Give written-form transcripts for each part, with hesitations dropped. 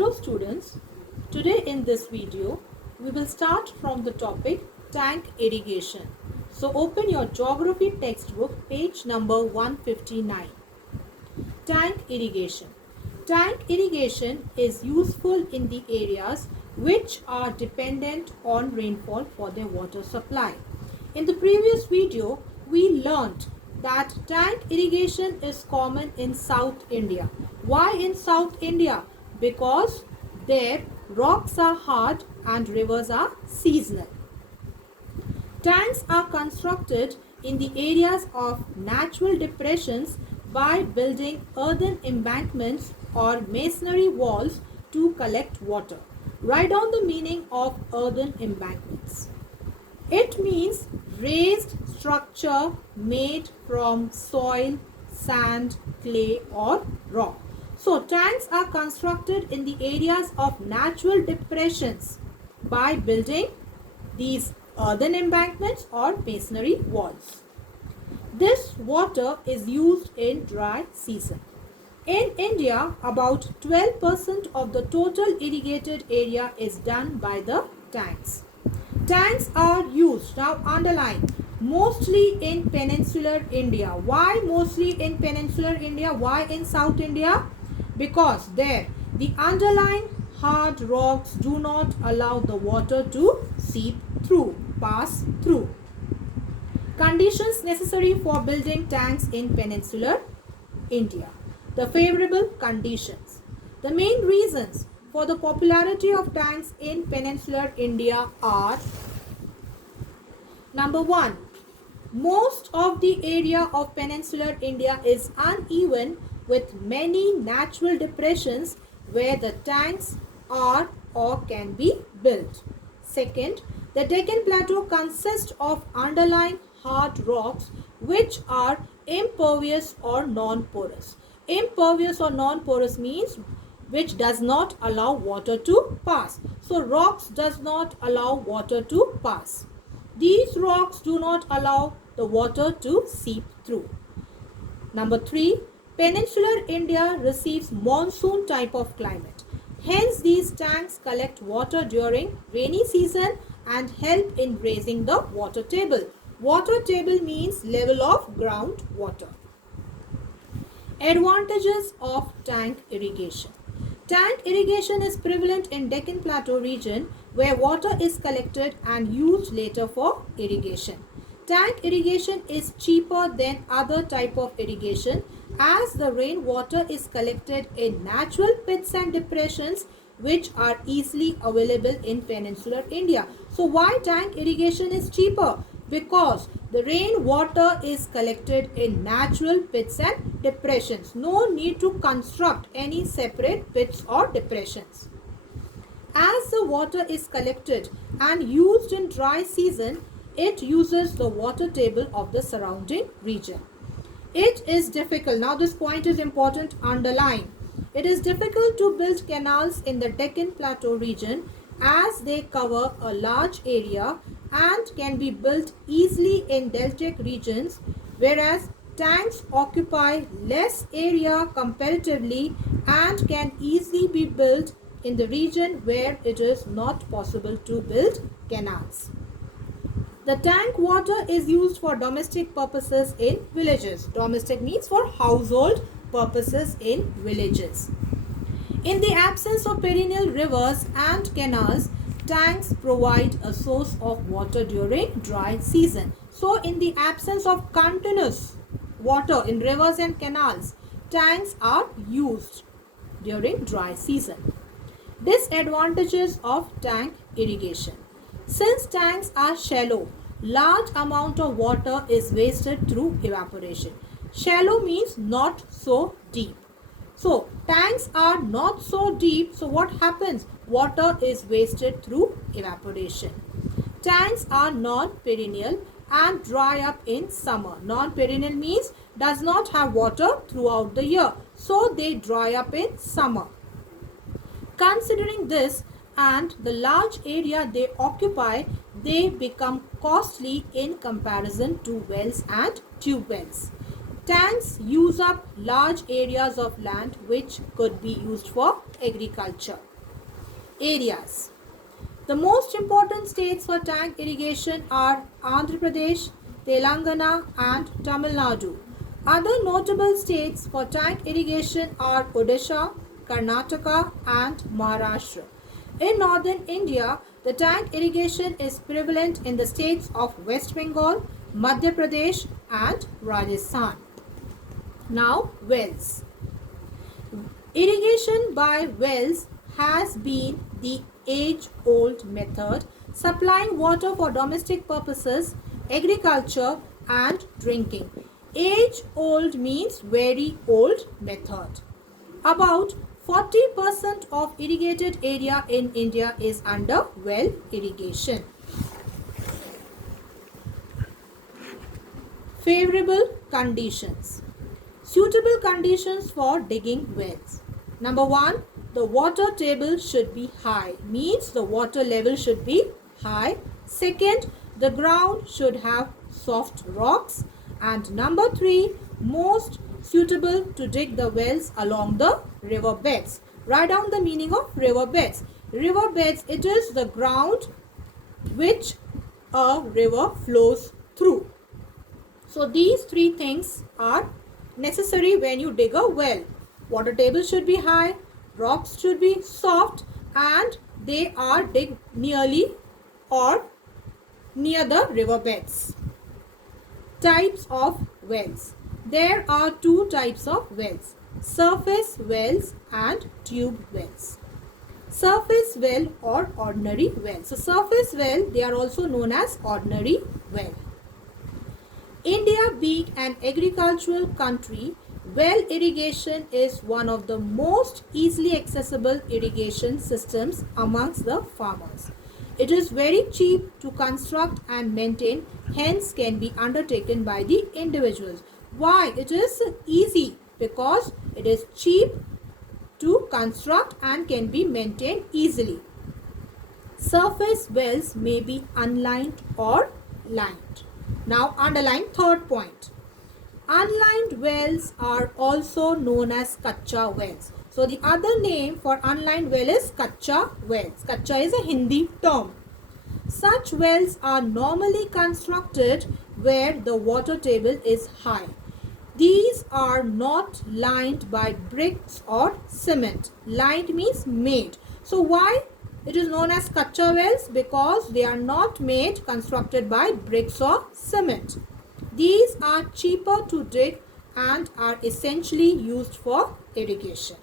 Hello students, today in this video we will start from the topic tank irrigation. So open your geography textbook page number 159. Tank irrigation. Tank irrigation is useful in the areas which are dependent on rainfall for their water supply. In the previous video we learnt that tank irrigation is common in South India. Why in South India? Because there rocks are hard and rivers are seasonal. Tanks are constructed in the areas of natural depressions by building earthen embankments or masonry walls to collect water. Write down the meaning of earthen embankments. It means raised structure made from soil, sand, clay or rock. So tanks are constructed in the areas of natural depressions by building these earthen embankments or masonry walls. This water is used in dry season. In India, about 12% of the total irrigated area is done by the tanks. Tanks are used, now underline, mostly in peninsular India. Why mostly in peninsular India? Why in South India? Because there the underlying hard rocks do not allow the water to seep through, pass through. Conditions necessary for building tanks in peninsular India. The favorable conditions. The main reasons for the popularity of tanks in peninsular India are: number one, most of the area of peninsular India is uneven with many natural depressions where the tanks are or can be built. Second, the Deccan Plateau consists of underlying hard rocks which are impervious or non-porous. Impervious or non-porous means which does not allow water to pass. So rocks does not allow water to pass. These rocks do not allow the water to seep through. Number 3, peninsular India receives monsoon type of climate. Hence these tanks collect water during rainy season and help in raising the water table. Water table means level of ground water. Advantages of tank irrigation. Tank irrigation is prevalent in Deccan Plateau region where water is collected and used later for irrigation. Tank irrigation is cheaper than other type of irrigation as the rainwater is collected in natural pits and depressions which are easily available in peninsular India. So why tank irrigation is cheaper? Because the rainwater is collected in natural pits and depressions. No need to construct any separate pits or depressions. As the water is collected and used in dry season, it uses the water table of the surrounding region. It is difficult. Now this point is important. Underline. It is difficult to build canals in the Deccan Plateau region as they cover a large area and can be built easily in deltaic regions, whereas tanks occupy less area comparatively and can easily be built in the region where it is not possible to build canals. The tank water is used for domestic purposes in villages. Domestic means for household purposes in villages. In the absence of perennial rivers and canals, tanks provide a source of water during dry season. So in the absence of continuous water in rivers and canals, tanks are used during dry season. Disadvantages of tank irrigation. Since tanks are shallow, large amount of water is wasted through evaporation. Shallow means not so deep. So tanks are not so deep, so what happens? Water is wasted through evaporation. Tanks are non-perennial and dry up in summer. Non-perennial means does not have water throughout the year, so they dry up in summer. Considering this and the large area they occupy, they become costly in comparison to wells and tube wells. Tanks use up large areas of land which could be used for agriculture. areas. The most important states for tank irrigation are Andhra Pradesh, Telangana and Tamil Nadu. Other notable states for tank irrigation are Odisha, Karnataka and Maharashtra. In northern India, the tank irrigation is prevalent in the states of West Bengal, Madhya Pradesh and Rajasthan. Now, wells. Irrigation by wells has been the age-old method supplying water for domestic purposes, agriculture and drinking. Age-old means very old method. About 40% of irrigated area in India is under well irrigation. Favorable conditions. Suitable conditions for digging wells. Number 1, the water table should be high, means the water level should be high. Second, the ground should have soft rocks. And number 3, most suitable to dig the wells along the river beds. Write down the meaning of river beds. River beds, it is the ground which a river flows through. So these 3 things are necessary when you dig a well. Water table should be high, rocks should be soft, and they are dig nearly or near the river beds. Types of wells. There are 2 types of wells, surface wells and tube wells. Surface well or ordinary well. So surface well, they are also known as ordinary well. India being an agricultural country, well irrigation is one of the most easily accessible irrigation systems amongst the farmers. It is very cheap to construct and maintain, hence can be undertaken by the individuals. Why? It is easy because it is cheap to construct and can be maintained easily. Surface wells may be unlined or lined. Now underline third point. Unlined wells are also known as Kacha wells. So the other name for unlined well is Kacha wells. Kacha is a Hindi term. Such wells are normally constructed where the water table is high. These are not lined by bricks or cement. Lined means made. So why it is known as Kacha wells? Because they are not made, constructed by bricks or cement. These are cheaper to dig and are essentially used for irrigation.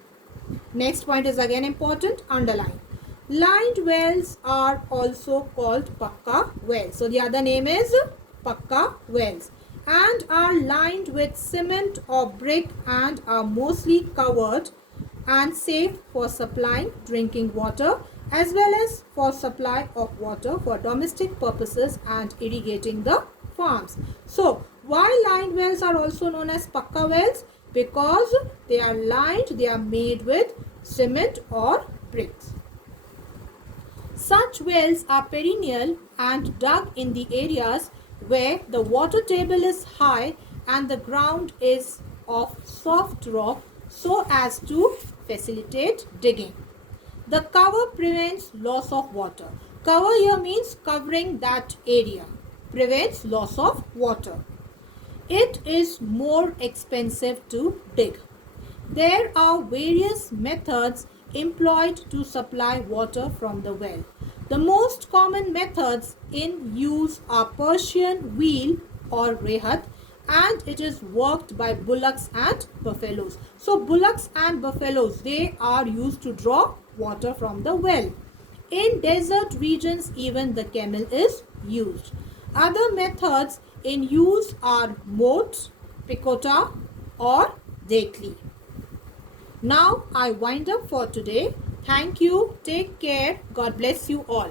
Next point is again important, underline. Lined wells are also called Pakka wells. So the other name is Pakka wells and are lined with cement or brick and are mostly covered and safe for supplying drinking water as well as for supply of water for domestic purposes and irrigating the farms. So why lined wells are also known as Pakka wells? Because they are lined, they are made with cement or bricks. Such wells are perennial and dug in the areas where the water table is high and the ground is of soft rock so as to facilitate digging. The cover prevents loss of water. Cover here means covering that area. Prevents loss of water. It is more expensive to dig. There are various methods employed to supply water from the well. The most common methods in use are Persian wheel or rehat, and it is worked by bullocks and buffaloes. So bullocks and buffaloes, they are used to draw water from the well. In desert regions, even the camel is used. Other methods in use are moat, pikota or dekli. Now I wind up for today. Thank you. Take care. God bless you all.